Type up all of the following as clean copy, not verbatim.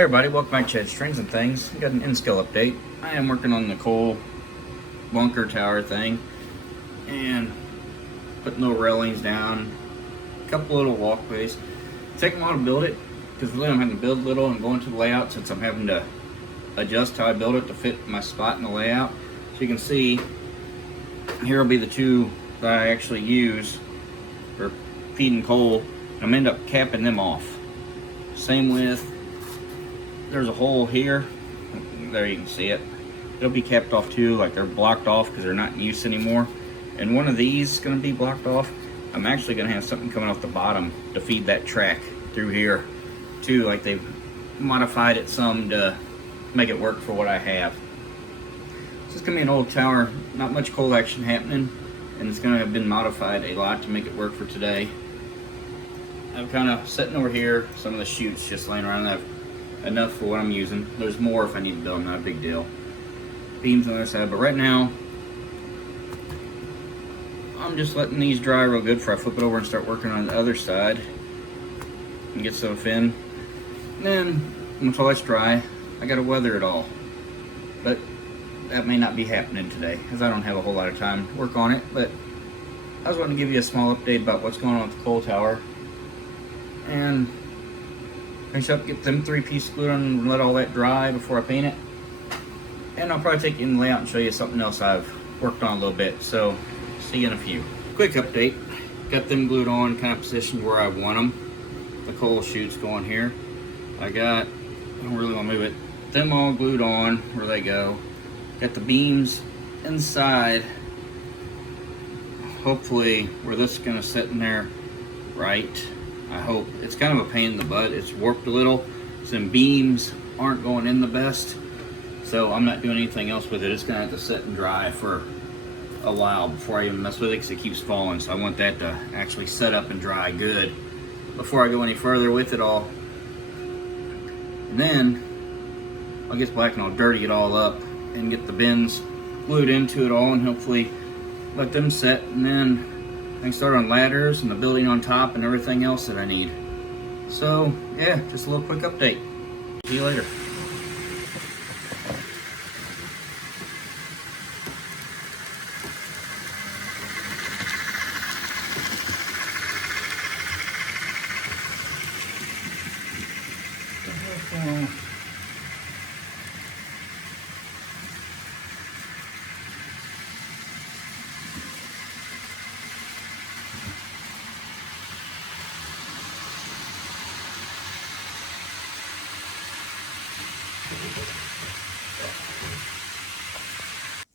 Hey everybody, welcome back to Chad Strings and Things. We got an in-skill update. I am working on the coal bunker tower thing and putting little railings down, a couple little walkways. It's taking a while to build it because really I'm having to build little and go into the layout since I'm having to adjust how I build it to fit my spot in the layout. So you can see here will be the two that I actually use for feeding coal. I'm gonna end up capping them off. Same with, there's a hole here. There you can see it. It'll be capped off too, like they're blocked off because they're not in use anymore. And one of these is gonna be blocked off. I'm actually gonna have something coming off the bottom to feed that track through here too. Like they've modified it some to make it work for what I have. This is gonna be an old tower, not much coal action happening, and it's gonna have been modified a lot to make it work for today. I'm kind of sitting over here, some of the chutes just laying around. I have enough for what I'm using. There's more if I need to build them, not a big deal. Beams on the other side, but right now I'm just letting these dry real good before I flip it over and start working on the other side and get stuff in. And then once all that's dry, I gotta weather it all. But that may not be happening today because I don't have a whole lot of time to work on it. But I was wanting to give you a small update about what's going on with the coal tower and finish up, get them 3 pieces glued on and let all that dry before I paint it. And I'll probably take you in the layout and show you something else I've worked on a little bit. So see you in a few. Quick update, got them glued on, kind of positioned where I want them. The coal chutes going here. I don't really want to move it. Them all glued on where they go. Got the beams inside. Hopefully where this is gonna sit in there right. I hope. It's kind of a pain in the butt. It's warped a little. Some beams aren't going in the best. So I'm not doing anything else with it. It's gonna have to sit and dry for a while before I even mess with it because it keeps falling. So I want that to actually set up and dry good before I go any further with it all. And then I'll get black and I'll dirty it all up and get the bins glued into it all and hopefully let them set, and then I can start on ladders and the building on top and everything else that I need. So yeah, just a little quick update. See you later.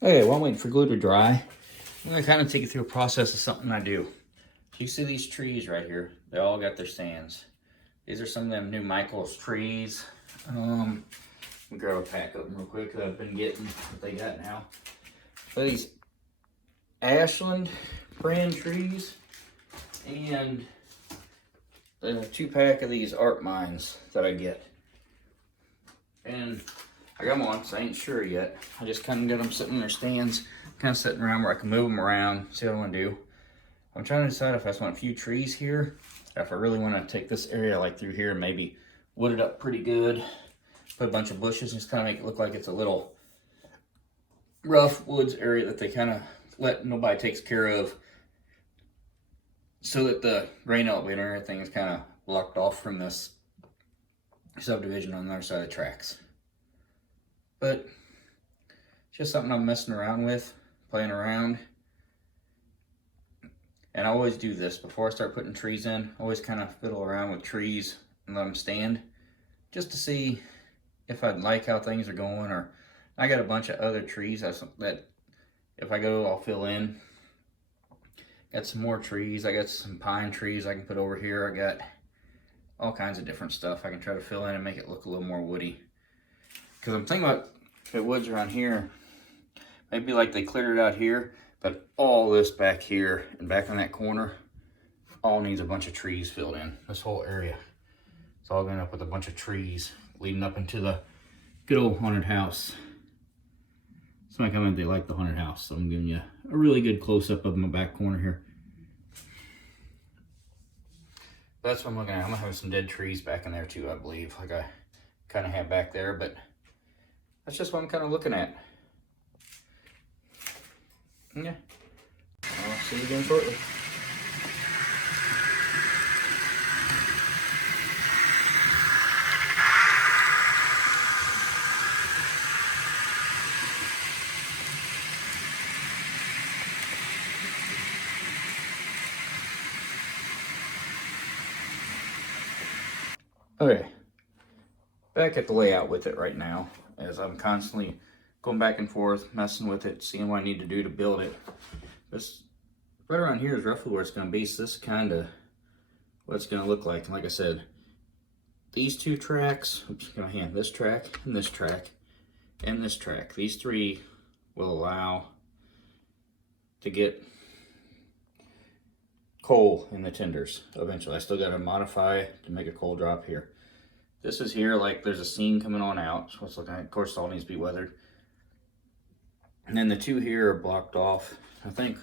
Okay, while I'm waiting for glue to dry, I'm gonna kind of take you through a process of something I do. So you see these trees right here, they all got their stands. These are some of them new Michaels trees. Let me grab a pack of them real quick that I've been getting, what they got now. So these Ashland brand trees and the 2-pack of these Art Mines that I get. And I got them on, so I ain't sure yet. I just kind of got them sitting in their stands, kind of sitting around where I can move them around, see what I want to do. I'm trying to decide if I just want a few trees here, or if I really want to take this area like through here and maybe wood it up pretty good, put a bunch of bushes and just kind of make it look like it's a little rough woods area that they kind of let nobody takes care of, so that the grain elevator and everything is kind of blocked off from this subdivision on the other side of the tracks. But it's just something I'm messing around with, playing around. And I always do this before I start putting trees in. I always kind of fiddle around with trees and let them stand just to see if I like how things are going. Or I got a bunch of other trees that if I go, I'll fill in. Got some more trees. I got some pine trees I can put over here. I got all kinds of different stuff I can try to fill in and make it look a little more woody. Because I'm thinking about if it woods around here, maybe like they cleared it out here, but all this back here and back in that corner all needs a bunch of trees filled in. This whole area, it's all going up with a bunch of trees leading up into the good old haunted house. Somebody commented they like the haunted house, so I'm giving you a really good close-up of my back corner here. That's what I'm looking at. I'm gonna have some dead trees back in there too, I believe. Like I kind of have back there, but that's just what I'm kind of looking at. Yeah, I'll see you again shortly. Okay, back at the layout with it right now, as I'm constantly going back and forth, messing with it, seeing what I need to do to build it. This right around here is roughly where it's going to be, so this is kind of what it's going to look like. And like I said, these two tracks, I'm just going to hand this track and this track and this track. These three will allow to get coal in the tenders eventually. I still got to modify to make a coal drop here. This is here, like there's a seam coming on out. So it's looking at, of course, it all needs to be weathered. And then the two here are blocked off, I think,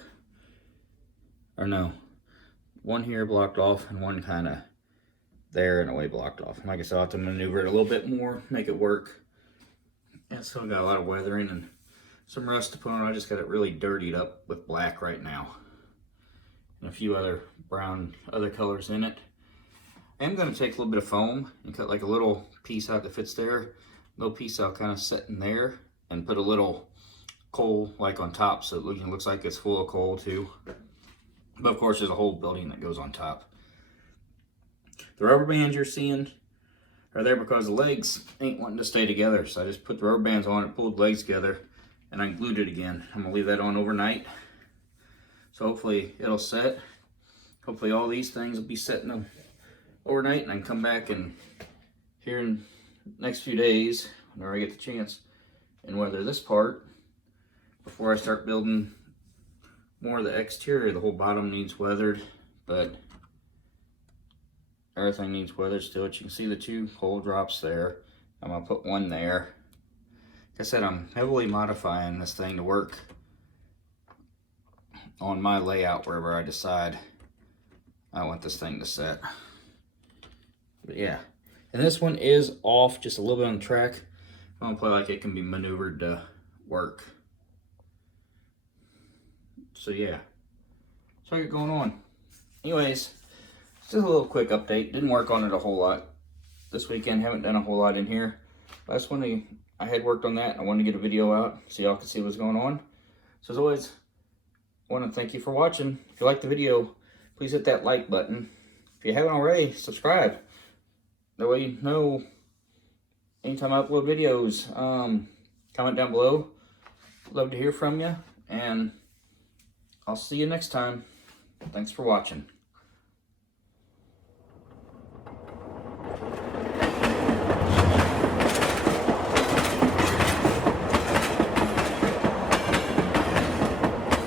or no, one here blocked off and one kind of there in a way blocked off. And like I said, I'll have to maneuver it a little bit more, make it work. And still got a lot of weathering and some rust to put on. I just got it really dirtied up with black right now. And a few other brown, other colors in it. I am going to take a little bit of foam and cut like a little piece out that fits there. A little piece I'll kind of set in there and put a little coal like on top so it looks like it's full of coal too. But of course there's a whole building that goes on top. The rubber bands you're seeing are there because the legs ain't wanting to stay together. So I just put the rubber bands on it, pulled the legs together, and I glued it again. I'm gonna leave that on overnight. So hopefully it'll set. Hopefully all these things will be setting overnight, and I can come back and here in the next few days, whenever I get the chance, and weather this part before I start building more of the exterior. The whole bottom needs weathered, but everything needs weathered still. You can see the two hole drops there. I'm gonna put one there. Like I said, I'm heavily modifying this thing to work on my layout wherever I decide I want this thing to set. But yeah, and this one is off just a little bit on the track. I'm gonna play like it can be maneuvered to work. So yeah, so I got going on. Anyways, just a little quick update. Didn't work on it a whole lot this weekend. Haven't done a whole lot in here. Last one I had worked on that. I wanted to get a video out so y'all could see what's going on. So as always, I want to thank you for watching. If you liked the video, please hit that like button. If you haven't already, subscribe. That way you know anytime I upload videos. Comment down below. Love to hear from you. And I'll see you next time. Thanks for watching.